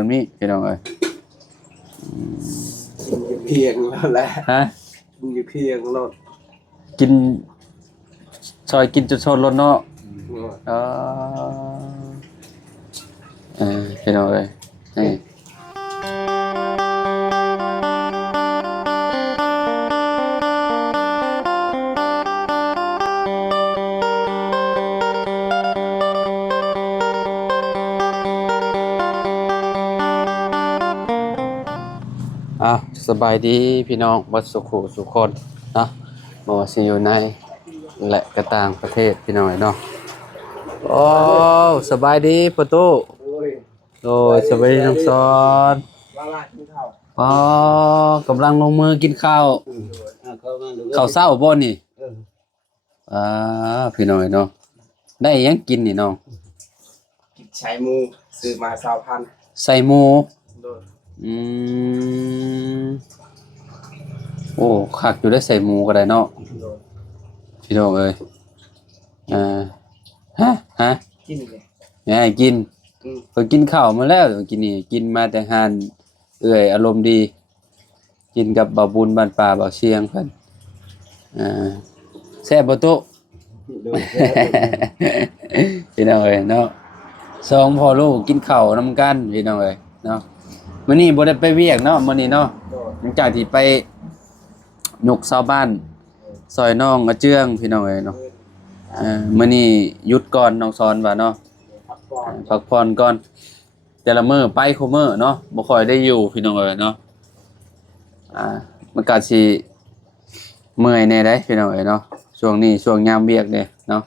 แบบนี้พี่น้องเอ้ยเพียงแล้วแหละฮะอยู่เพียงแล้วกินซอยกินจนชนรถเนาะพี่น้องเอ้ยนี่สบายดีพี่น้องวัดสุขุสุคนเนาะบ่ว่าสิอยู่ในและก็ต่างประเทศพี่น้องเนาะโอ้สบายดีประตูโอ้ยสบายดีน้องสอนอ๋อกำลังลงมือกินข้าวข้าวเช้าบ่นี่พี่น้องเนาะได้ยังกินนี่น้องใช้มูซื้อมา20,000ใส่หมูโอ้คักอยู่ได้ใส่หมูก็ได้เนาะพี่น้องเอ้ยฮะกินเลยกินเพิ่นกินข้าวมาแล้วกินนี่กินมาแต่หานเอื้อยอารมณ์ดีกินกับบ่าวบุญบ้านป่าบ่าวเชียงเพิ่นแซ่บบ่ตุพี่น้องเอ้ยเนาะสองพ่อลูกกินข้าวนำกันพี่น้องเอ้ยเนาะมื้อนี้บ่ได้ไปเวียกเนาะมื้อนี้เนาะหลังจากที่ไปยกชาวบ้านซอยน้องอาเจืองพี่น้องเอ้ยเนาะมื้อนี้หยุดก่อนน้องสอนว่าเนาะพักผ่อนก่อนแต่ละมื้อไปคุมื้อเนาะบ่ค่อยได้อยู่พี่น้องเอ้ยเนาะมันก็สิเมื่อยแน่ได้พี่น้องเอ้ยเนาะช่วงนี้ช่วงยามเวียกเด้เนาะ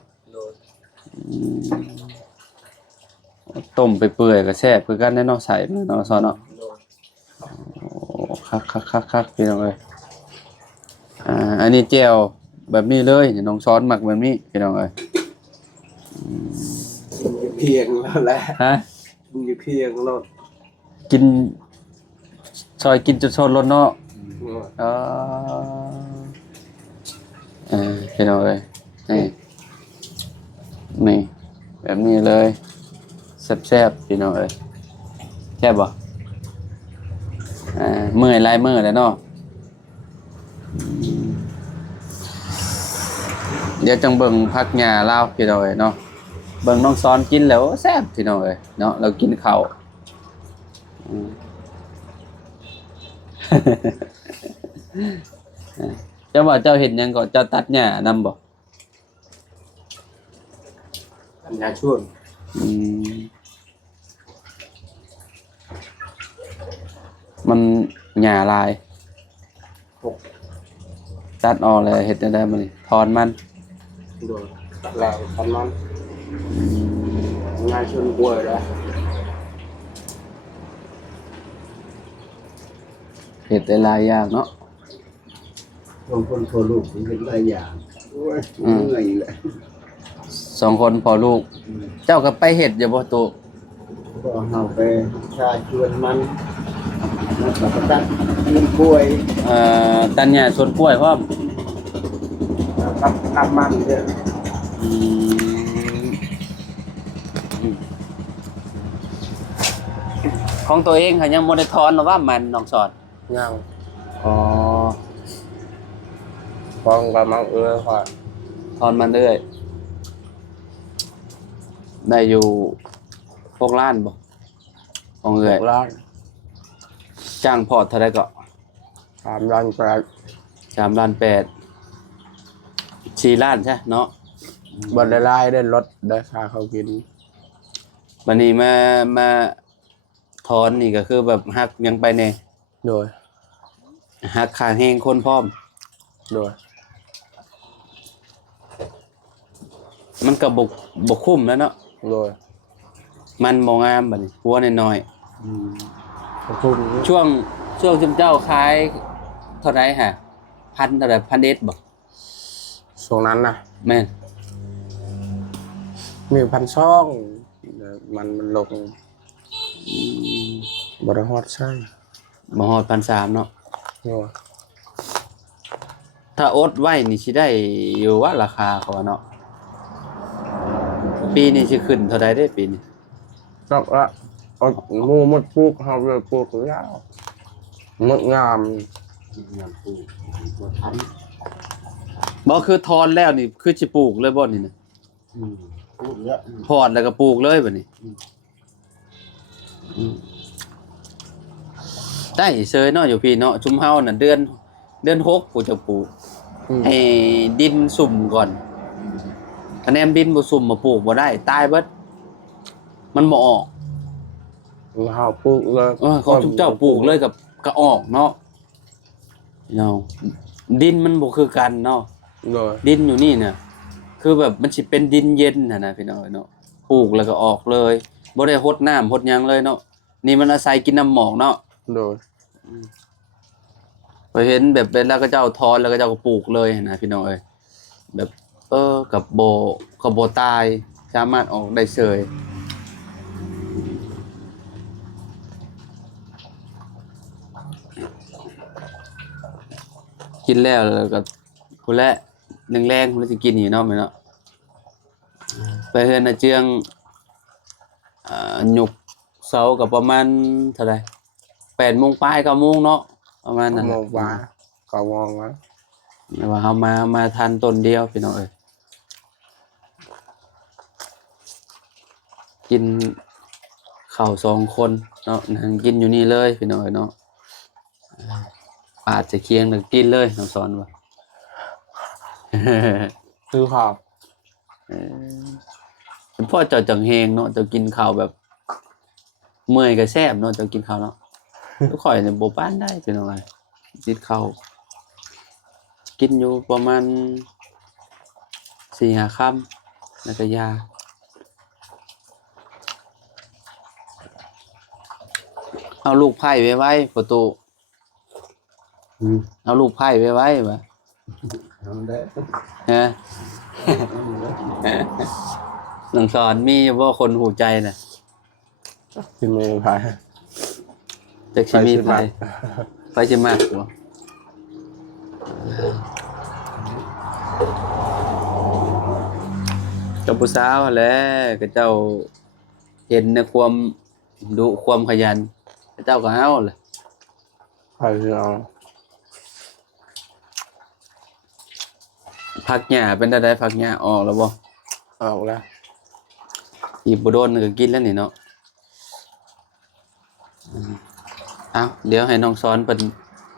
ต้มไปเปื่อยก็แซ่บคือกันแน่เนาะใส่เนาะสอนเนาะคักพี่น้องเอ้ยอันนี้แจ่วแบบนี้เลยน้องซ้อนหมักแบบนี้พี่น้องเอ้ยเพียงแล้วแหละฮะอยู่เพียงแล้วกินซอยกินจนชนรถเนาะพี่น้องเอ้ยนี่แบบนี้เลยแซ่บๆพี่น้องเอ้ยแซ่บบ่เมื่อยลายมือแล้วเนาะเดี๋ยวจังเบิ่งพักหญ้าลาวพี่น้องเอ้ยเนาะเบิ่งน้องซ้อนกินแล้วแซ่บพี่น้องเอ้ยเนาะเรากินข้าวเจ้าว่าเจ้าเห็นหยังก็เจ้าตัดหญ้านำบ่ปัญญาช่วงมันหญ้าลายตัดออกเลยเฮ็ดได้มื้อนี้ถอนมันโดนตัดแล้วถอนมันงานชวนป่วยแล้วเฮ็ดได้หลายอย่างเนาะบางคนพอลูกเฮ็ดหลายอย่างโอ้ยเหนื่อยแหละ2คนพอลูกเจ้าก็ไปเฮ็ดอยู่บ่ตุก็เฮาไปชาชวนมันแล้วก็ตัดต้นกล้วยตัดหญ้าสวนกล้วยพร้อมตัดมันเด้อของตัวเองเขายังบ่ได้ถอนหรอกว่ามันน้องสอนยังอ๋อฟังกำลังค่ะถอนมันเรื่อยได้อยู่6 ล้านบ่ของเอื้อย6 ล้านจ้างพอร์ตเท่าใดก็3 ล้าน 8 3 ล้าน 8 4 ล้านใช่เนาะบ่ได้รายได้รถได้ค่าเขากินบัดนี้มาถอนนี่ก็คือแบบหักยังไปแน่โดยหักค่าแรงคนพร้อมโดยมันก็บ่คุ้มแล้วเนาะโดยมันบ่งามบัดนี้หัวน้อยคุ้มช่วงเจ้าขายเท่าไหร่ฮะพันเท่าไหร่พันเอ็ดบ่ช่วงนั้นนะแม่นมี1,200มันลงบ่ได้ฮอดใช่บ่ฮอด 1,300 เนาะโอ้ถ้าอดไว้นี่สิได้อยู่ว่าราคาเขาเนาะปีนี้สิขึ้นเท่าใดเด้ปีนี้ก็ว่าอ มูมดปลูกเฮาเลยปลูกยาวงดงาม งานปลูกบ่ทัน บ่คือถอนแล้วนี่คือสิปลูกเลยบ่นี่นะ ปลูกเยอะ ถอนแล้วก็ปลูกเลยบัดนี้ได้เซยเนาะอยู่พี่เนาะชุมเฮาน่ะเดือน6กูจะปลูกให้ดินสุ่มก่อนคะแนนดินบ่สุ่มมาปลูกบ่ได้ตายเบิดมันบ่ออก เฮาปลูกเลย ของทุกเจ้าปลูกเลยกับก็ออกเนาะเนาะดินมันบ่คือกันเนาะ โดย ดินอยู่นี่เนี่ยคือแบบมันสิเป็นดินเย็นน่ะนะพี่น้องเนาะปลูกแล้วก็ออกเลยบ่ได้รดน้ำรดหยังเลยเนาะนี่มันอาศัยกินน้ำหมอกเนาะ โดย ไปเห็นแบบเป็นแล้วก็เจ้าทอนแล้วก็เจ้าก็ปลูกเลยนะพี่น้องเอ้ยแบบกับโบตายสามารถออกได้เฉยกินแล้วก็พุ่นแหละแรงๆพุ่นสิกินอยู่เนาะแม่เนาะไปเฮือนน่ะเจืองหยุกเสาก็ประมาณเท่าไหร่8:00 นปลาย9:00 นเนาะประมาณนั้น ม น่ะ องว่าก็มองว่า แต่ว่าเฮามาทันต้นเดียวพี่น้องเอ้ยกินข้าว2 คนเนาะนั่งกินอยู่นี่เลยพี่น้องเอ้ยเนาะปาดจะเคียงแล้วกินเลยน้องสอนว่า คือข้าว พ่อเจ้าจังเฮงเนาะเจ้ากินข้าวแบบเมื่อยก็แซ่บเนาะเจ้ากินข้าวเนาะ ทุกข่อยเนี่ยบ่ปานได้พี่น้องเอ้ยกินข้าวกินอยู่ประมาณ4-5 ค่ำแล้วก็ยาเอาลูกไผ่ไว้ประตูเอาลูกไผ่ไว้บ่ ทำได้ ฮะ หนังสอนมีบ่คนหูใจน่ะ ที่มีไผ จักสิมีไผไปสิมากบ่กับผู้สาวแหละก็เจ้าเห็นในความดุความขยันเจ้าก็เอาแหละ ไผสิเอา ผักหญ้าเป็นได้ผักหญ้าออกแล้วบ่ ออกแล้ว อีบ่โดนก็กินแล้วนี่เนาะเอ้าเดี๋ยวให้น้องสอนเพิ่น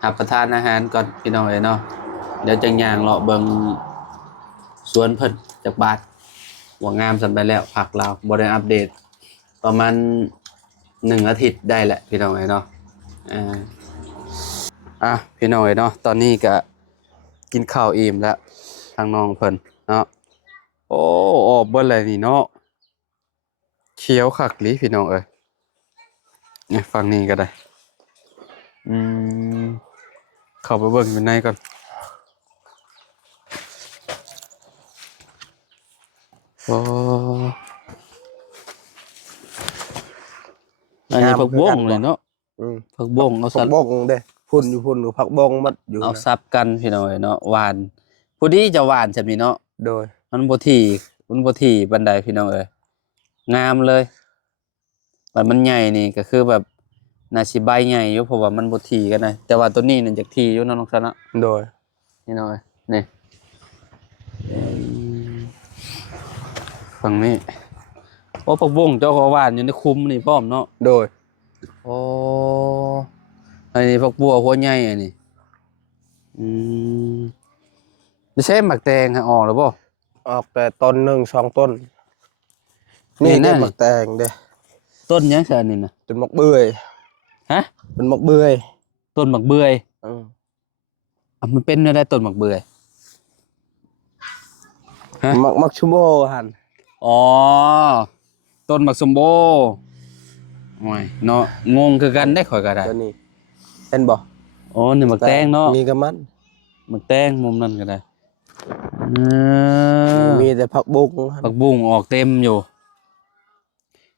รับประทานอาหารก่อนพี่น้องเอ้ยเนาะเดี๋ยวจังย่างเลาะเบิ่งสวนเพิ่นจักบาทว่างามสำไปแล้วผักเราบ่ได้อัปเดตประมาณ1 อาทิตย์ได้แหละพี่น้องเอ้ยเนาะพี่น้องเอ้ยเนาะตอนนี้ก็กินข้าวอิ่มแล้วทางน้องเพิ่นเนาะโอ้ออกเบิดเลยนี่เนาะเขียวคักลิพี่น้องเอ้ยเนี่ยฝั่งนี้ก็ได้เข้าไปเบิ่งอยู่ในก่อนโอ้อันนี้ผักบ้งเลยเนาะผักบ้งเอา ผั สั ก บ บงเด้พุ่นอยู่พุ่นผักบงมัดอยู่ เอาซับกันพี่น้องเอ้ยเนาะหวานผู้ดีจะหวานใช่มั้ยเนาะ โดย มันบ่ถี่บันไดพี่น้องเอ้ยงามเลยบัดมันใหญ่นี่ก็คือแบบน่าสิใบใหญ่อยู่เพราะว่ามันบ่ถี่กันนะแต่ว่าตัวนี้นี่จักถี่อยู่เนาะน้องซันเนาะ โดย นี่น้อยนี่ฝั่งนี้โอ้ผักบุ้งเจ้าก็หวานอยู่ในคุ้มนี่พร้อมเนาะ โดย โอ้อันนี้ผักบัวหัวใหญ่อันนี้ไม่ใช่หมักแตงฮะออกแล้วบ่ ออกแต่ต้น1 2 ต้นนี่ได้หมักแตงเด้ ต้นหยังซะนี่น่ะ เป็นหมักเบื่อย ฮะ เป็นหมักเบื่อย ต้นหมักเบื่อย อือ มันเป็นอะไรต้นหมักเบื่อย ฮะ หมักชั่วโมหั่น อ๋อต้นหมักสมโบโอ้ยเนาะงงคือกันได้ข่อยก็ได้ ตัวนี้เห็นบ่ อ๋อนี่หมักแตงเนาะ มีกับมัน หมักแตงมุมนั้นก็ได้มีแต่ผักบงหั่น ผักบุ้งออกเต็มอยู่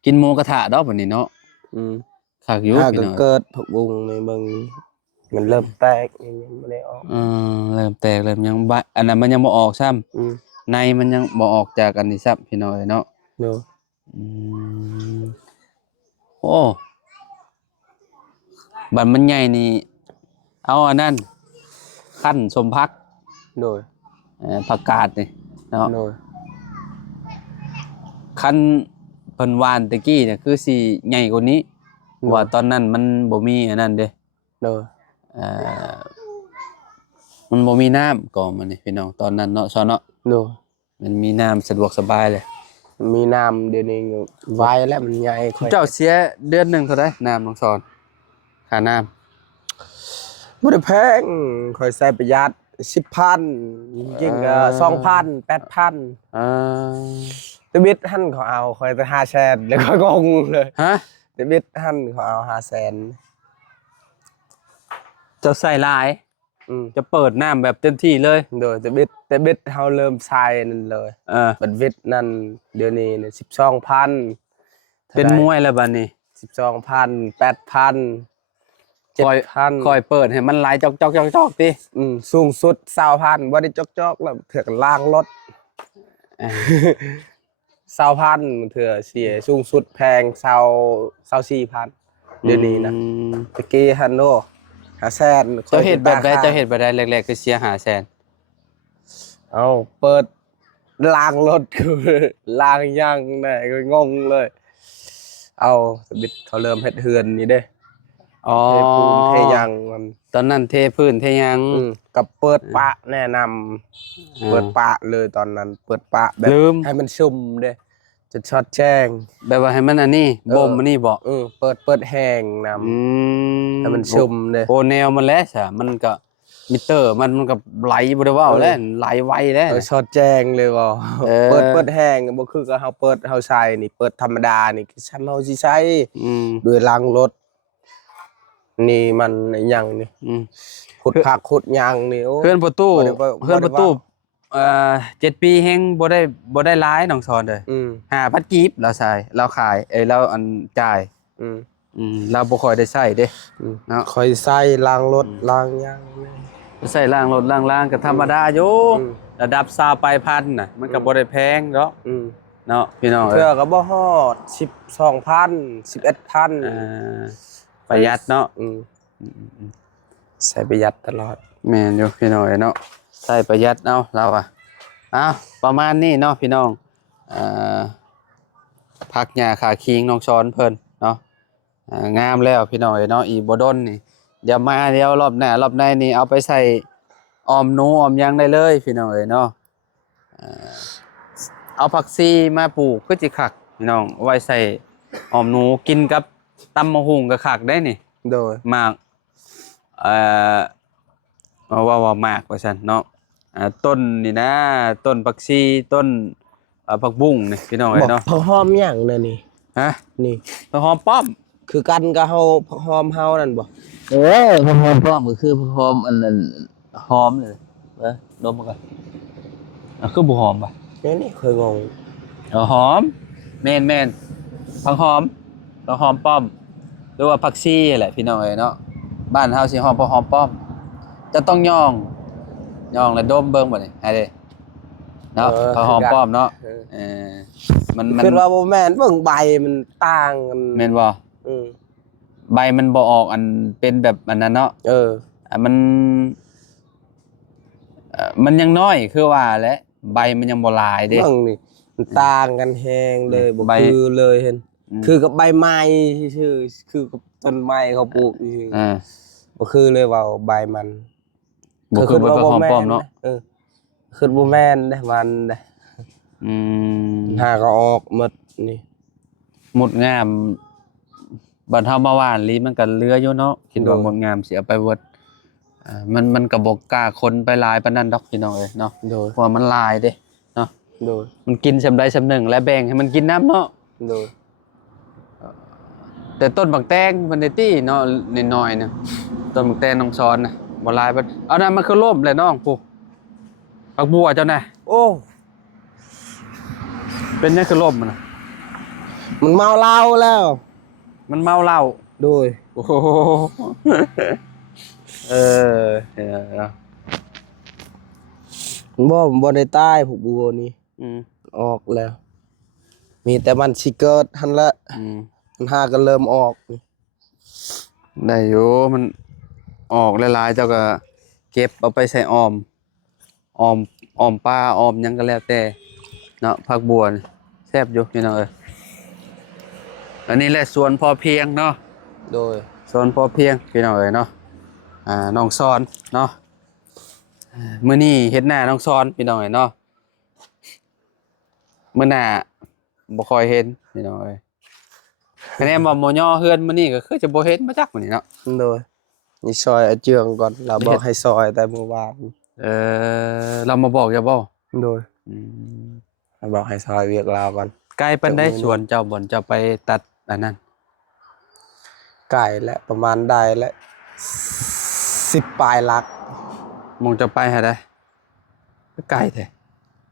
กินหมูกระทะดอกบัดนี้เนาะ อืม คักอยู่ ถ้า พี่ ก็ น้อง เกิดผักบุ้งในเบิ่งมันเริ่มแตกยังไม่ได้ออก เริ่มแตกเริ่มยังบะอันนั้นมันยังบ่ออกซ้ำ อืม ในมันยังบ่ออกจากอันนี้ซ้ำพี่น้องเนาะ เนาะ อืมโอ้ บัดมันใหญ่นี่เอาอันนั้นขั้นสมพัก โดย ผักกาดนี่เนาะ โดย ขั้นเพิ่นหวานตะกี้เนี่ยคือสิใหญ่กว่านี้ว่าตอนนั้นมันบ่มีอันนั้นเด้ โดย เอ่อมันบ่มีน้ำก็มันนี่พี่น้องตอนนั้นเนาะซอเนาะ โดย มันมีน้ำสะดวกสบายเลย มีน้ำเดี๋ยวนี้ไวแล้วมันใหญ่ค่อย เจ้าเสียเดือนหนึงเท่าใดน้ำน้องสอนค่าน้ำ บ่ได้แพงค่อยใส่ประหยัด 10,000 ยิ่งก็ 2,000 8,000 อ่า แต่บิดหั่นเขาเอาค่อยแต่500,000แล้วก็งงเลย ฮะ แต่บิดหั่นเขาเอา500,000 เจ้าใส่หลาย จะเปิดน้ำแบบเต็มที่เลย โดยแต่บิดเฮาเริ่มใส่นั่นเลย บัดวิดนั่นเดี๋ยวนี้เนี่ย12,000 เป็นมวยแล้วบัดนี้ 12,000 8,000 7,000 คอยเปิดให้มันไหลจอกๆๆๆติ สูงสุด 20,000บ่ได้จอกๆแล้วเถื่อกันล้างรถ 20,000 เถื่อเสียสูงสุดแพง24,000 เดี๋ยวนี้นะตะกี้ฮันโน500,000 เจ้าเฮ็ดแบบใดเจ้าเฮ็ดแบบใดแรกๆคือเสีย500,000 เอาเปิดล้างรถคือล้างยังได้ก็งงเลย เอาสบิดเขาเริ่มเฮ็ดเฮือนนี่เด้ อ๋อ เทปูนเทยังมัน ตอนนั้นเทพื้นเทหยัง กับเปิดปะแนะนำเปิดปะเลยตอนนั้น เปิดปะแบบ ลืม ให้มันชุ่มเด้จะช็อตแจ้ง แบบว่าให้มันอันนี้บ่มอันนี้บ่ เปิดแห้งนำให้มันชุ่มเด้ โอแนวมันแล้วซะมันก็มิเตอร์มันก็ไหลบ่ได้เว้าแล้วไหลไวแล้ว ช็อตแจ้งเลยบ่ เออ เปิดแห้งบ่คือกับเฮาเปิดเฮาใช้นี่เปิดธรรมดานี่คือซ้ำเฮาสิใช้ด้วยล้างรถนี่มันหยังนี่ ขุดผักขุดหยังนี่โอ้ เพื่อนประตู บ่ได้ว่า เพื่อนประตู7 ปีแฮงบ่ได้หลายน้องสอนเด้อ5,000กีบเราใช้เราขายเราอันจ่ายเราบ่ค่อยได้ใช้เด้เนาะ ค่อยใส่ล้างรถล้างหยัง ใส่ล้างรถล้างก็ธรรมดาอยู่ระดับ20 ปลายพันน่ะมันก็บ่ได้แพงเนาะเนาะพี่น้อง เทื่อก็บ่ฮอด12,000 11,000 ประหยัดเนาะ ใส่ประหยัดตลอด แม่นอยู่พี่น้องเนาะใส่ประหยัดเอาเราประมาณนี้เนาะพี่น้องพักหญ้าขาคิงน้องช้อนเพิ่นเนาะงามแล้วพี่น้องเนาะอีบ่ดนนี่เดี๋ยวรอบหน้ารอบในนี่เอาไปใส่ออมหนูออมหยังได้เลยพี่น้องเนาะเอาผักชีมาปลูกคือสิคักพี่น้องเอาไว้ใส่ออมหนูกินกับตำมะฮุ่งก็คักได้นี่ โดย หมากว่ามากว่าซั่นเนาะต้นนี่นะต้นผักชีต้นผักบุ้งนี่พี่น้องเอ้ยเนาะ ผักหอมหยังน่ะนี่ ฮะ นี่ ผักหอมป้อม คือกันกับเฮาผักหอมเฮานั่นบ่ ผักหอมป้อมก็คือผักหอมอันนั้นหอมเลยดมมาก่อนคือบ่หอมป่ะ นี่เคยงง หอมแม่นผักหอมป้อมหรือว่าผักชีแหละพี่น้องเอ้ยเนาะบ้านเฮาสิหอมผักหอมป้อมจะต้องย่องแล้วดมเบิ่งบ่นี่ให้เด้เนาะผักหอมป้อมเนาะมัน คือว่าบ่แม่นเบิ่งใบมันต่างกัน แม่นบ่ใบมันบ่ออกอันเป็นแบบอันนั้นเนาะมันยังน้อยคือว่าแหละใบมันยังบ่หลายเด้ เบิ่งนี่มันต่างกันแฮงเลยบ่ ใบ คือเลยเห็นคือกับใบไม้ซื่อๆคือกับต้นไม้เขาปลูกซื่อบ่คือเลยว่าใบมัน บ่คือผักหอมป้อมเนาะ คือบ่แม่นเด้มันเด้หาก็ออกหมดนี่ หมดงามบัดเฮามาหว่านลีมันก็เหลืออยู่เนาะคิดว่าหมดงามสิเอาไปเบิดมันก็บ่กล้าคนไปหลายปานนั้นดอกพี่น้องเอ้ยเนาะ โดย เพราะว่ามันหลายเด้เนาะ โดย มันกินสำใดสำหนึ่งและแบ่งให้มันกินน้ำเนาะ โดย แต่ต้นบักแตงมันได้ตี้เนาะน้อยๆนึงต้นบักแตงน้องซ้อนน่ะบ่หลายบัดเอานั่นมันคือล่มเลยน้องปู่ปักบัวเจ้าน่ะ โอ้ เป็นจังคือล่มมันน่ะ มันเมาเหล้าแล้ว มันเมาเหล้า โดย โอ้โหเออ บ่ได้ตายพวกบัวนี่ออกแล้ว มีแต่มันสิเกิดหั่นละมันหาก็เริ่มออก ได้อยู่มันออกหลายๆเจ้าก็เก็บเอาไปใส่ออมออมปลาออมหยังก็แล้วแต่เนาะผักบัวนี่แซ่บอยู่พี่น้องเอ้ยอันนี้แหละสวนพอเพียงเนาะ โดย สวนพอเพียงพี่น้องเอ้ยเนาะน้องซอนเนาะมื้อนี้เฮ็ดหน้าน้องซอนพี่น้องเอ้ยเนาะมื้อหน้าบ่ค่อยเห็นพี่น้องเอ้ยคะแนนว่าหมอย่อเฮือนมื้อนี้ก็คือจะบ่เห็นมาจักมื้อนี้เนาะ โดยนี่ซอยอาเจืองก่อนเราบอกให้ซอยแต่เมื่อวาน เรามาบอกอย่าบ่ โดย อืม เราบอกให้ซอยเวียกเราก่อน ไกลปานใดสวนเจ้าบ่อนเจ้าไปตัดอันนั้น ไก่และประมาณได้และ10 ปลายลัก มองจะไปหาได้ไกลแท้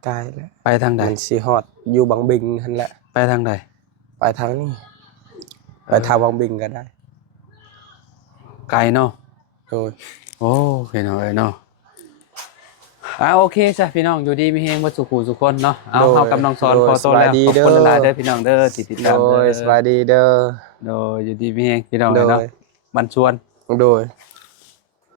ไก่และ ไปทางใด มันสิฮอดอยู่บางบิงนั่นแหละ ไปทางใด ไปทางนี้ไปทางบางบิงก็ได้ ไกลเนาะ โดย โอ้พี่น้องเอ้ยเนาะโอเคจ้ะพี่น้องอยู่ดีมีเฮงบ่สุขุสุคนเนาะเอาเฮากับน้องสอนขอตัวแล้วขอบคุณหลายๆเด้อพี่น้องเด้อที่ติด โด ตามเด้ ย อ สวัสดีเด้อ โดยอยู่ดีมีเฮงพี่น้อง โด เอ้ยเนาะ ย บันชวน โดย